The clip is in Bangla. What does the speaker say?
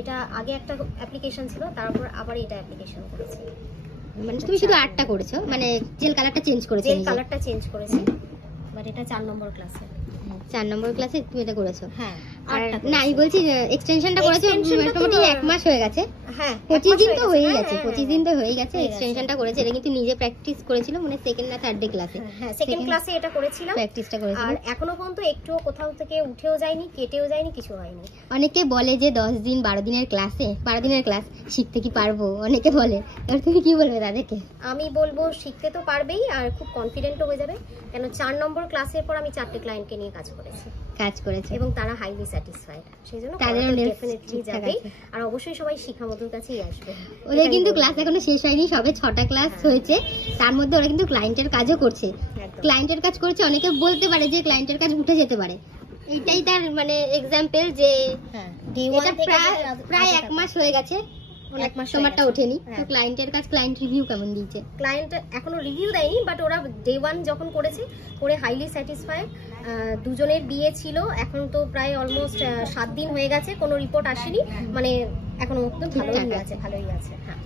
এটা আগে একটা অ্যাপ্লিকেশন ছিল, তারপর আবার এটা অ্যাপ্লিকেশন করেছি। মানে তুমি শুধু আর্টটা করেছো, মানে জেল কালারটা চেঞ্জ করেছো? জেল কালারটা চেঞ্জ করেছি, বাট এটা 4 নম্বর ক্লাসে। 4 নম্বর ক্লাসে তুমি এটা করেছো? হ্যাঁ। আর না আমি বলছি এক্সটেনশনটা করেছো মোটামুটি 1 মাস হয়ে গেছে। হ্যাঁ 25 দিন তো হয়ে গেছে, 25 দিন তো হয়ে গেছে। এক্সটেনশনটা করেছে, এটা কিন্তু নিজে প্র্যাকটিস করেছিল মানে সেকেন্ড না থার্ড ডে ক্লাসে? হ্যাঁ সেকেন্ড ক্লাসে এটা করেছিলাম, প্র্যাকটিসটা করেছিল। আর এখনো পর্যন্ত একটুও কোথাও থেকে উঠেও যায়নি, কেটেও যায়নি, কিছু হয়নি। অনেকে বলে যে 10 দিন 12 দিনের ক্লাসে 12 দিনের ক্লাস শিখতে কি পারবো, অনেকে বলে। আর তুমি কি বলবে তাদেরকে? আমি বলবো শিখতে তো পারবেই, আর খুব কনফিডেন্টও হয়ে যাবে, কেন 4 নম্বর ক্লাসের পর আমি 4টে ক্লায়েন্টকে নিয়ে কাজ করেছি এবং তারা হাইলি স্যাটিসফাইড, সেজন্য তাদের ডেফিনেটলি যাবে। আর অবশ্যই সবাই শিখা মধুর কাছেই আসবে। ওদের কিন্তু ক্লাস এখনো শেষ হয়নি, সবে 6টা ক্লাস হয়েছে, তার মধ্যে ওরা কিন্তু ক্লায়েন্টের কাজও করছে। ক্লায়েন্টের কাজ করছে, অনেকে বলতে পারে যে ক্লায়েন্টের কাজ উঠে যেতে পারে, এইটাই তার মানে এক্সাম্পল যে এটা প্রায় 1 মাস হয়ে গেছে, তোমারটা ওঠেনি। তো ক্লায়েন্টের কাজ, ক্লায়েন্ট রিভিউ কেমন দিয়েছে? ক্লায়েন্ট এখনো রিভিউ দেয়নি, বাট ওরা ডে 1 যখন করেছে করে হাইলি স্যাটিসফাইড। দুজনের বিয়ে ছিল, এখন তো প্রায় অলমোস্ট 7 দিন হয়ে গেছে, কোনো রিপোর্ট আসেনি, মানে এখনো ভালোই আছে। হ্যাঁ।